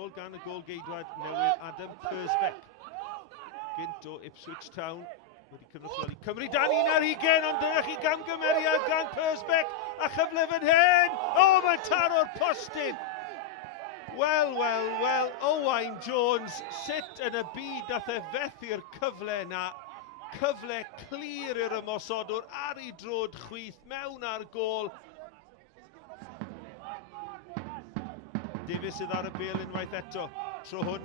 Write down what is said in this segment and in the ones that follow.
Nôl gan y gol geidwad newydd Adam Persbeck. Gynt o Ipswich Town. Wedi cynrychioli Cymru dan 11, ond dyna chi gamgymeriad gan Persbeck a chyfle fan hyn. O, mae'n taro'r postyn. Wel, Owain Jones, sut yn y byd nath e fethu'r cyfle na. Cyfle clir i'r ymosodwr ar ei drod chwith mewn ar gol. Davies sydd ar y bêl unwaith eto. Tro hwn,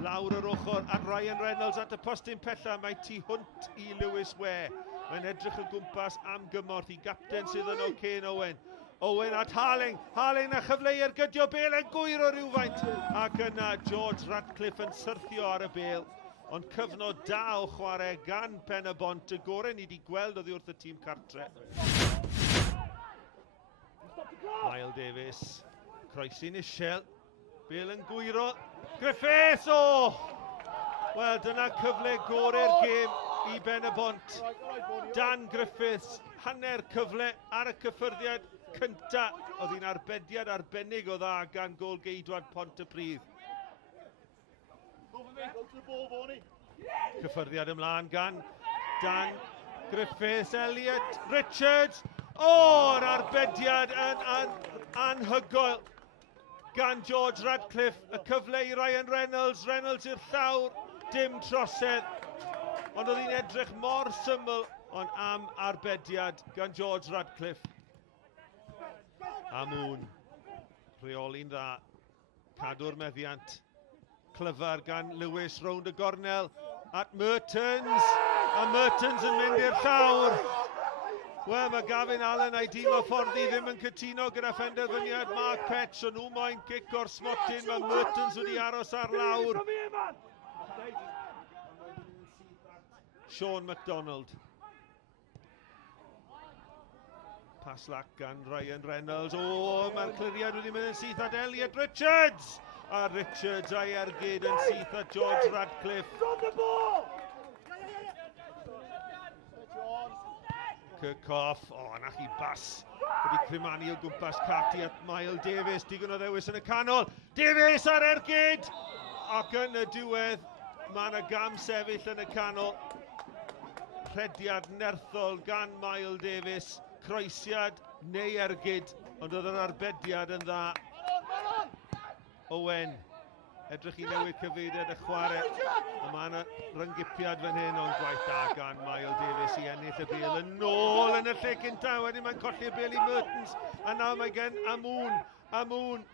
lawr yr ochr at Ryan Reynolds at y postyn pella. Mae tu hwnt i Lewis Ware. Mae'n edrych o gwmpas am gymorth i gapten sydd yn Kane Owen. Owen at Harling. Harling a chyfle i'r gydio bêl yn gwyr o rywfaint. Ac yna George Radcliffe yn syrthio ar y bêl. Ond cyfnod da o chwarae gan Pen-y-bont. Y gorau ni wedi gweld oddi wrth y tîm cartre. Niall Davies. Croesi'n ishel. Bêl yn gwyro. Griffiths! O! Wel, dyna cyfle gorau'r gêm i Pen-y-bont. Dan Griffiths. Hanner cyfle ar y cyffyrddiad cynta. Oedd hi'n arbediad arbennig o dda gan gol geidwad Pontypridd. Cyffyrddiad ymlaen gan Dan Griffiths, Elliot, Richards. O'r arbediad yn anhygoel gan George Radcliffe. Y cyfle i Ryan Reynolds. Reynolds i'r llawr, dim trosedd. Ond oedd hi'n edrych mor syml, ond am arbediad gan George Radcliffe. Amwn, rheoli'n dda, cadw'r meddiant. Clyfar gan Lewis rownd y gornel at MAERTINS. A MAERTINS yn mynd i'r llawr. Wel, mae Gavin Allan a'i dîm o fforddi ddim yn cytuno gyda phenderfyniad Mark Petch. O'n nhw moyn cic o'r smotyn. Mae MAERTINS wedi aros ar lawr. Sean MacDonald. Paslac gan Ryan Reynolds. O, mae'r cliriad wedi mynd yn syth at Elliot Richards. A Richards a'i ergyd yn syth at George Radcliffe. Kirkhoff, na chi bas. Wedi crimani o gwmpas Cati at Niall Davies. Digon o ddewis yn y canol. Davies ar ergyd! Ac yn y diwedd, mae yna gam sefyll yn y canol. Rhediad nerthol gan Niall Davies. Croesiad neu ergyd, ond oedd yr arbediad yn dda. Owen, edrych i newid cyfeiriad y chwarae. A mae yna ryngipiad fan hyn o'n gwaith da gan Niall Davies i ennill y bêl yn ôl yn y lle cynta. Wedyn mae'n colli'r bêl i MAERTINS. A nawr mae gen Amwn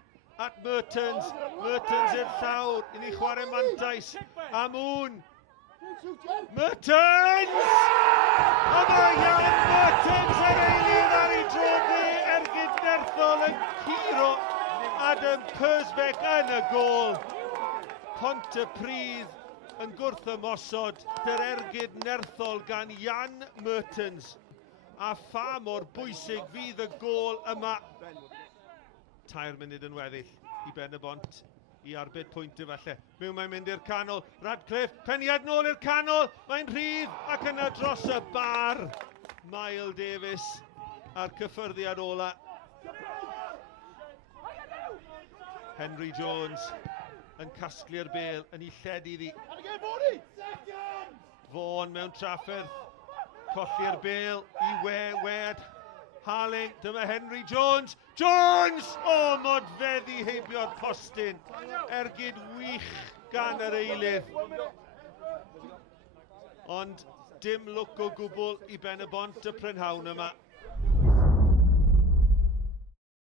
at MAERTINS. MAERTINS i'r llawr, i ni chwarae mantais. Amwn! MAERTINS! A mae gan MAERTINS yr eilydd ar ei drodi ergyd nerthol yn curo Adam Persbeck yn y gol. Pontypridd yn gwrthymosod, dy'r ergyd nerthol gan Ian MAERTINS. A pha mor bwysig fydd y gol yma. 2 munud yn weddill i Pen-y-bont i arbed pwynt efallai. Mewn mae'n mynd i'r canol. Radcliffe, peniad nôl i'r canol. Mae'n rhydd ac yna dros y bar. Niall Davies a'r cyffyrddiad ola. Henry Jones yn casglu'r bêl yn ei lled iddi. Vaughan mewn trafferth. Colli'r bêl i Wed. Harling, dyma Henry Jones. Jones! O, modfeddi heibio'r postyn. Ergyd wych gan yr eilydd. Ond dim lwc o gwbl i Pen-y-bont y prynhawn yma.